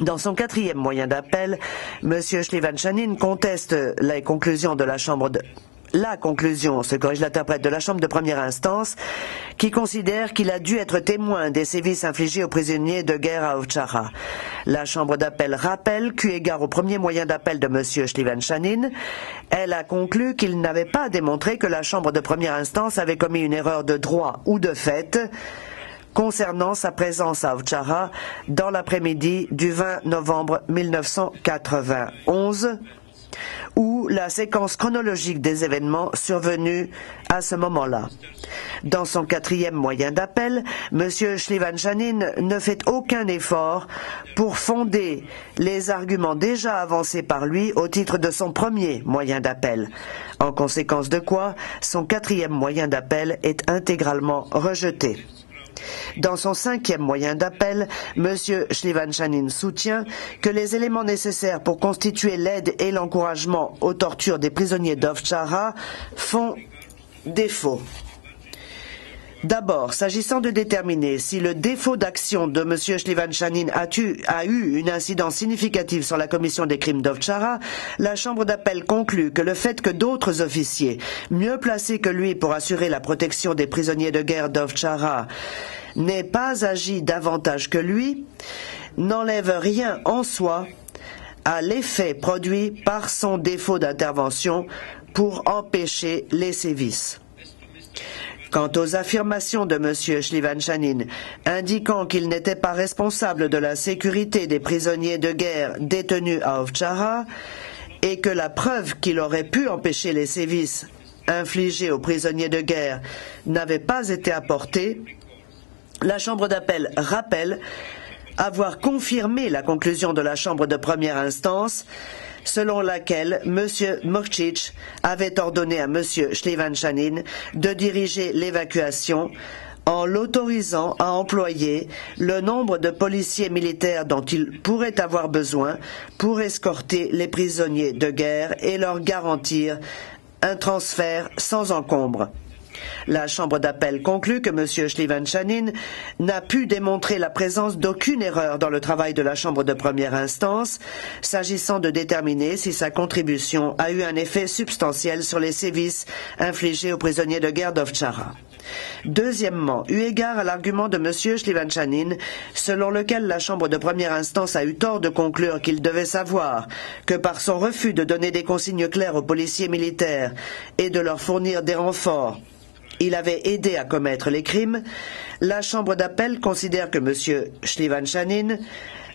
Dans son quatrième moyen d'appel, M. Shlivan-Shanin conteste les conclusions de la Chambre de... La conclusion, se corrige l'interprète, de la Chambre de première instance, qui considère qu'il a dû être témoin des sévices infligés aux prisonniers de guerre à Ovtcharra. La Chambre d'appel rappelle qu'eu égard au premier moyen d'appel de M. Shlivan-Shanin, elle a conclu qu'il n'avait pas démontré que la Chambre de première instance avait commis une erreur de droit ou de fait concernant sa présence à Ovtcharra dans l'après-midi du 20 novembre 1991, ou la séquence chronologique des événements survenus à ce moment-là. Dans son quatrième moyen d'appel, M. Shlivan-Shanin ne fait aucun effort pour fonder les arguments déjà avancés par lui au titre de son premier moyen d'appel, en conséquence de quoi son quatrième moyen d'appel est intégralement rejeté. Dans son cinquième moyen d'appel, M. Shlivan-Shanin soutient que les éléments nécessaires pour constituer l'aide et l'encouragement aux tortures des prisonniers d'Ovtcharra font défaut. D'abord, s'agissant de déterminer si le défaut d'action de M. Shlivan-Shanin a eu une incidence significative sur la commission des crimes d'Ovtcharra, la Chambre d'appel conclut que le fait que d'autres officiers, mieux placés que lui pour assurer la protection des prisonniers de guerre d'Ovtcharra, n'aient pas agi davantage que lui, n'enlève rien en soi à l'effet produit par son défaut d'intervention pour empêcher les sévices. Quant aux affirmations de M. Shlivan-Shanin indiquant qu'il n'était pas responsable de la sécurité des prisonniers de guerre détenus à Ovtcharra et que la preuve qu'il aurait pu empêcher les sévices infligés aux prisonniers de guerre n'avait pas été apportée, la Chambre d'appel rappelle avoir confirmé la conclusion de la Chambre de première instance selon laquelle M. Mokčić avait ordonné à M. Shlivan-Shanin de diriger l'évacuation en l'autorisant à employer le nombre de policiers militaires dont il pourrait avoir besoin pour escorter les prisonniers de guerre et leur garantir un transfert sans encombre. La Chambre d'appel conclut que M. Shlivan-Shanin n'a pu démontrer la présence d'aucune erreur dans le travail de la Chambre de première instance, s'agissant de déterminer si sa contribution a eu un effet substantiel sur les sévices infligés aux prisonniers de guerre d'Ovtcharra. Deuxièmement, eu égard à l'argument de M. Shlivan-Shanin, selon lequel la Chambre de première instance a eu tort de conclure qu'il devait savoir que par son refus de donner des consignes claires aux policiers militaires et de leur fournir des renforts, il avait aidé à commettre les crimes, la Chambre d'appel considère que M. Shlivan-Shanin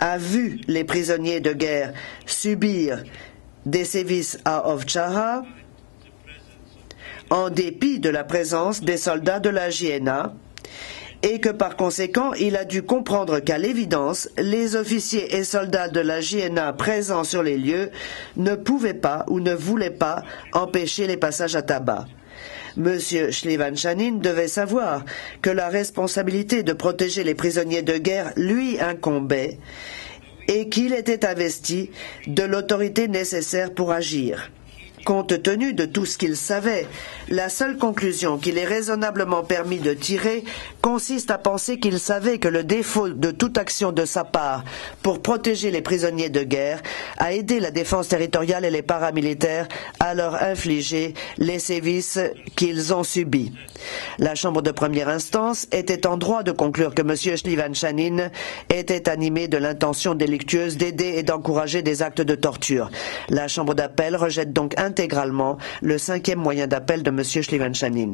a vu les prisonniers de guerre subir des sévices à Ovtcharra en dépit de la présence des soldats de la JNA et que par conséquent il a dû comprendre qu'à l'évidence les officiers et soldats de la JNA présents sur les lieux ne pouvaient pas ou ne voulaient pas empêcher les passages à tabac. M. Shlivan-Shanin devait savoir que la responsabilité de protéger les prisonniers de guerre lui incombait et qu'il était investi de l'autorité nécessaire pour agir. Compte tenu de tout ce qu'il savait, la seule conclusion qu'il est raisonnablement permis de tirer consiste à penser qu'il savait que le défaut de toute action de sa part pour protéger les prisonniers de guerre a aidé la défense territoriale et les paramilitaires à leur infliger les sévices qu'ils ont subis. La Chambre de première instance était en droit de conclure que M. Shlivan-Shanin était animé de l'intention délictueuse d'aider et d'encourager des actes de torture. La Chambre d'appel rejette donc intégralement le cinquième moyen d'appel de M. Shlivan-Shanin.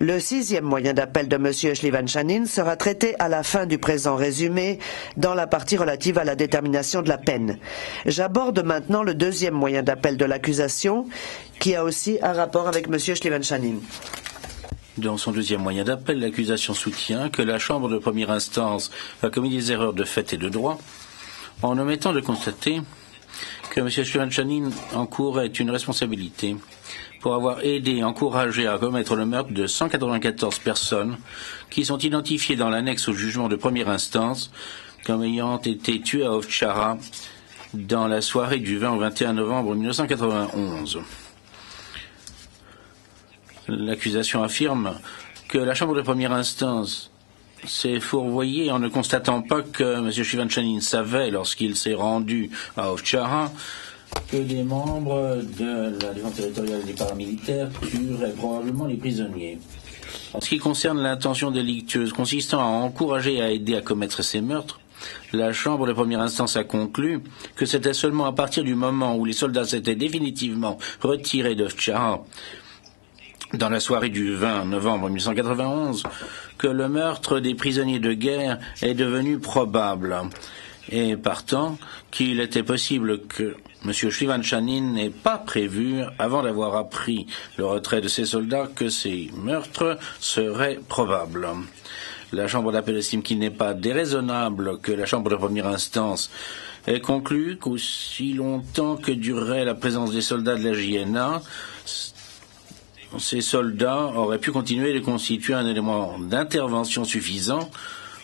Le sixième moyen d'appel de M. Shlivan-Shanin sera traité à la fin du présent résumé dans la partie relative à la détermination de la peine. J'aborde maintenant le deuxième moyen d'appel de l'accusation qui a aussi un rapport avec M. Shlivan-Shanin. Dans son deuxième moyen d'appel, l'accusation soutient que la Chambre de première instance a commis des erreurs de fait et de droit en omettant de constater que M. Shlivan-Shanin encourait une responsabilité pour avoir aidé et encouragé à commettre le meurtre de 194 personnes qui sont identifiées dans l'annexe au jugement de première instance comme ayant été tuées à Ovtcharra dans la soirée du 20 au 21 novembre 1991. L'accusation affirme que la Chambre de première instance s'est fourvoyé en ne constatant pas que M. Shlivan-Shanin savait, lorsqu'il s'est rendu à Ovtchara, que des membres de la défense territoriale des paramilitaires tueraient probablement les prisonniers. En ce qui concerne l'intention délictueuse consistant à encourager et à aider à commettre ces meurtres, la Chambre de première instance a conclu que c'était seulement à partir du moment où les soldats s'étaient définitivement retirés d'Ovtchara dans la soirée du 20 novembre 1991 que le meurtre des prisonniers de guerre est devenu probable et partant qu'il était possible que M. Shlivan-Shanin n'ait pas prévu, avant d'avoir appris le retrait de ses soldats, que ces meurtres seraient probables. La Chambre d'appel estime qu'il n'est pas déraisonnable que la Chambre de première instance ait conclu qu'aussi longtemps que durerait la présence des soldats de la JNA, ces soldats auraient pu continuer de constituer un élément d'intervention suffisant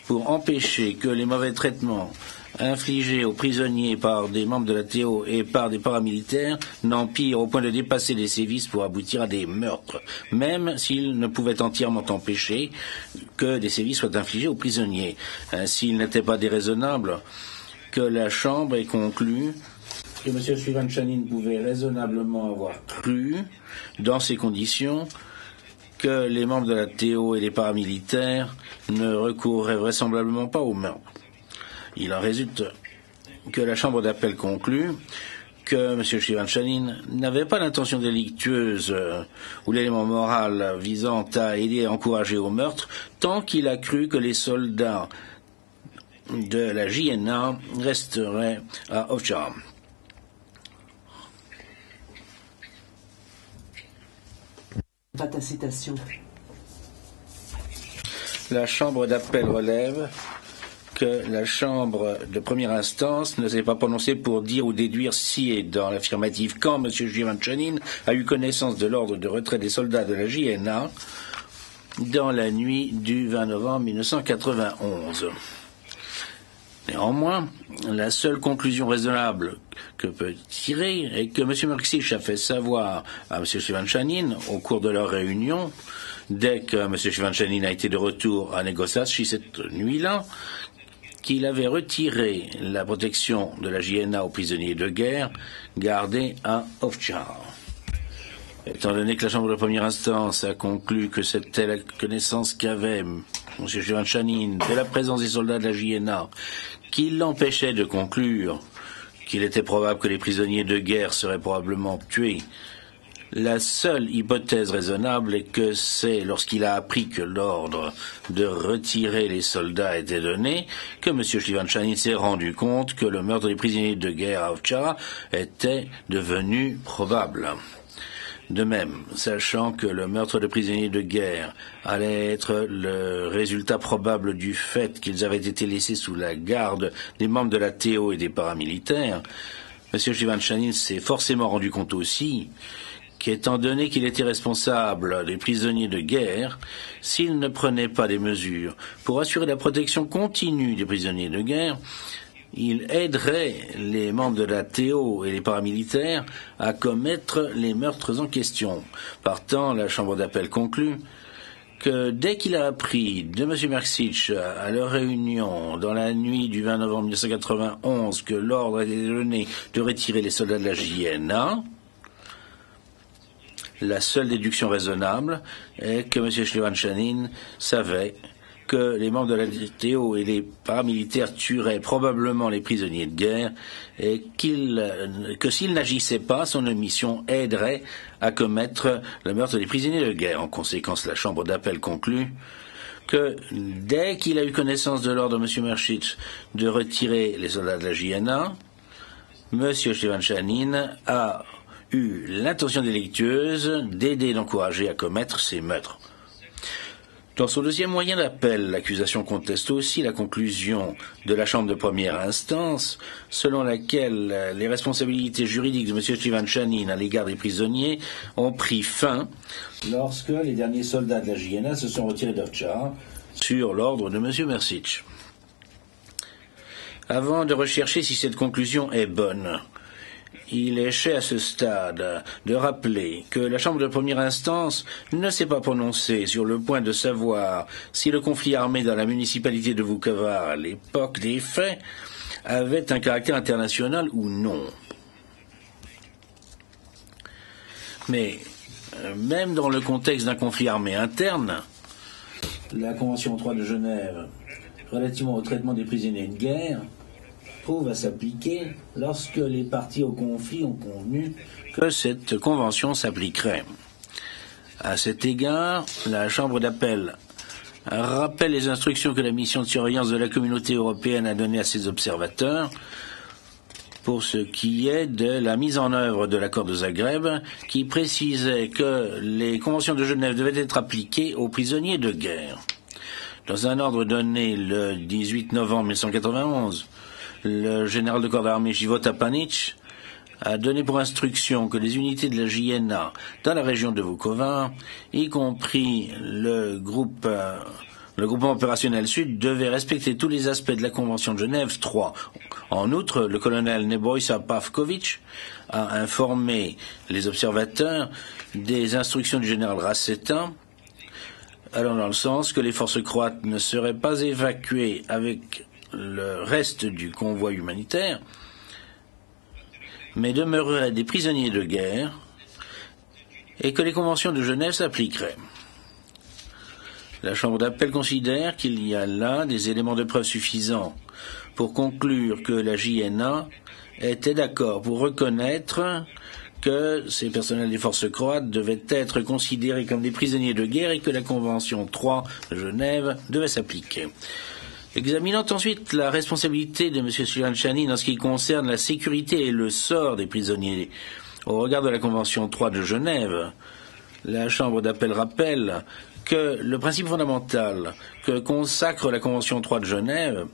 pour empêcher que les mauvais traitements infligés aux prisonniers par des membres de la TO et par des paramilitaires n'empirent au point de dépasser les sévices pour aboutir à des meurtres, même s'ils ne pouvaient entièrement empêcher que des sévices soient infligés aux prisonniers. Ainsi, il n'était pas déraisonnable que la Chambre ait conclu que M. Shlivan-Shanin pouvait raisonnablement avoir cru, dans ces conditions, que les membres de la TO et les paramilitaires ne recourraient vraisemblablement pas au meurtre. Il en résulte que la Chambre d'appel conclut que M. Shlivan-Shanin n'avait pas l'intention délictueuse ou l'élément moral visant à aider et encourager au meurtre tant qu'il a cru que les soldats de la JNA resteraient à Ovtchara. Pas ta citation. La Chambre d'appel relève que la Chambre de première instance ne s'est pas prononcée pour dire ou déduire si et dans l'affirmative quand M. Shlivan-Shanin a eu connaissance de l'ordre de retrait des soldats de la JNA dans la nuit du 20 novembre 1991. Néanmoins, la seule conclusion raisonnable que peut tirer est que M. Merksich a fait savoir à M. Shlivan-Shanin au cours de leur réunion, dès que M. Shlivan-Shanin a été de retour à Negosachi cette nuit-là, qu'il avait retiré la protection de la JNA aux prisonniers de guerre gardés à Ovtchara. Étant donné que la Chambre de première instance a conclu que c'était la connaissance qu'avait M. Shlivan-Shanin de la présence des soldats de la JNA qui l'empêchait de conclure qu'il était probable que les prisonniers de guerre seraient probablement tués, la seule hypothèse raisonnable est que c'est lorsqu'il a appris que l'ordre de retirer les soldats était donné que M. Shlivan-Shanin s'est rendu compte que le meurtre des prisonniers de guerre à Ovtchara était devenu probable. De même, sachant que le meurtre de prisonniers de guerre allait être le résultat probable du fait qu'ils avaient été laissés sous la garde des membres de la TO et des paramilitaires, M. Shlivan-Shanin s'est forcément rendu compte aussi qu'étant donné qu'il était responsable des prisonniers de guerre, s'il ne prenait pas des mesures pour assurer la protection continue des prisonniers de guerre, il aiderait les membres de la TO et les paramilitaires à commettre les meurtres en question. Partant, la Chambre d'appel conclut que dès qu'il a appris de M. Merksich à leur réunion dans la nuit du 20 novembre 1991 que l'ordre était donné de retirer les soldats de la JNA, la seule déduction raisonnable est que M. Shlivan-Shanin savait que les membres de la TO et les paramilitaires tueraient probablement les prisonniers de guerre et que s'il n'agissait pas, son omission aiderait à commettre le meurtre des prisonniers de guerre. En conséquence, la Chambre d'appel conclut que dès qu'il a eu connaissance de l'ordre de M. Merksich de retirer les soldats de la JNA, M. Shlivan-Shanin a eu l'intention délictueuse d'aider et d'encourager à commettre ces meurtres. Dans son deuxième moyen d'appel, l'accusation conteste aussi la conclusion de la Chambre de première instance, selon laquelle les responsabilités juridiques de M. Shlivan-Shanin à l'égard des prisonniers ont pris fin lorsque les derniers soldats de la JNA se sont retirés d'Ovtchara sur l'ordre de M. Merksich. Avant de rechercher si cette conclusion est bonne, il est cher à ce stade de rappeler que la Chambre de première instance ne s'est pas prononcée sur le point de savoir si le conflit armé dans la municipalité de Vukovar à l'époque des faits avait un caractère international ou non. Mais même dans le contexte d'un conflit armé interne, la Convention 3 de Genève relativement au traitement des prisonniers de guerre trouve à s'appliquer lorsque les parties au conflit ont convenu que cette convention s'appliquerait. À cet égard, la Chambre d'appel rappelle les instructions que la mission de surveillance de la Communauté européenne a données à ses observateurs pour ce qui est de la mise en œuvre de l'accord de Zagreb, qui précisait que les conventions de Genève devaient être appliquées aux prisonniers de guerre. Dans un ordre donné le 18 novembre 1991, le général de corps d'armée Života Panic a donné pour instruction que les unités de la JNA dans la région de Vukovar, y compris le groupement opérationnel Sud, devaient respecter tous les aspects de la Convention de Genève 3. En outre, le colonel Nebojša Pavković a informé les observateurs des instructions du général Raseta, allant dans le sens que les forces croates ne seraient pas évacuées avec le reste du convoi humanitaire, mais demeureraient des prisonniers de guerre et que les conventions de Genève s'appliqueraient. La Chambre d'appel considère qu'il y a là des éléments de preuve suffisants pour conclure que la JNA était d'accord pour reconnaître que ces personnels des forces croates devaient être considérés comme des prisonniers de guerre et que la Convention 3 de Genève devait s'appliquer. Examinant ensuite la responsabilité de M. Shlivan-Shanin en ce qui concerne la sécurité et le sort des prisonniers au regard de la Convention 3 de Genève, la Chambre d'appel rappelle que le principe fondamental que consacre la Convention 3 de Genève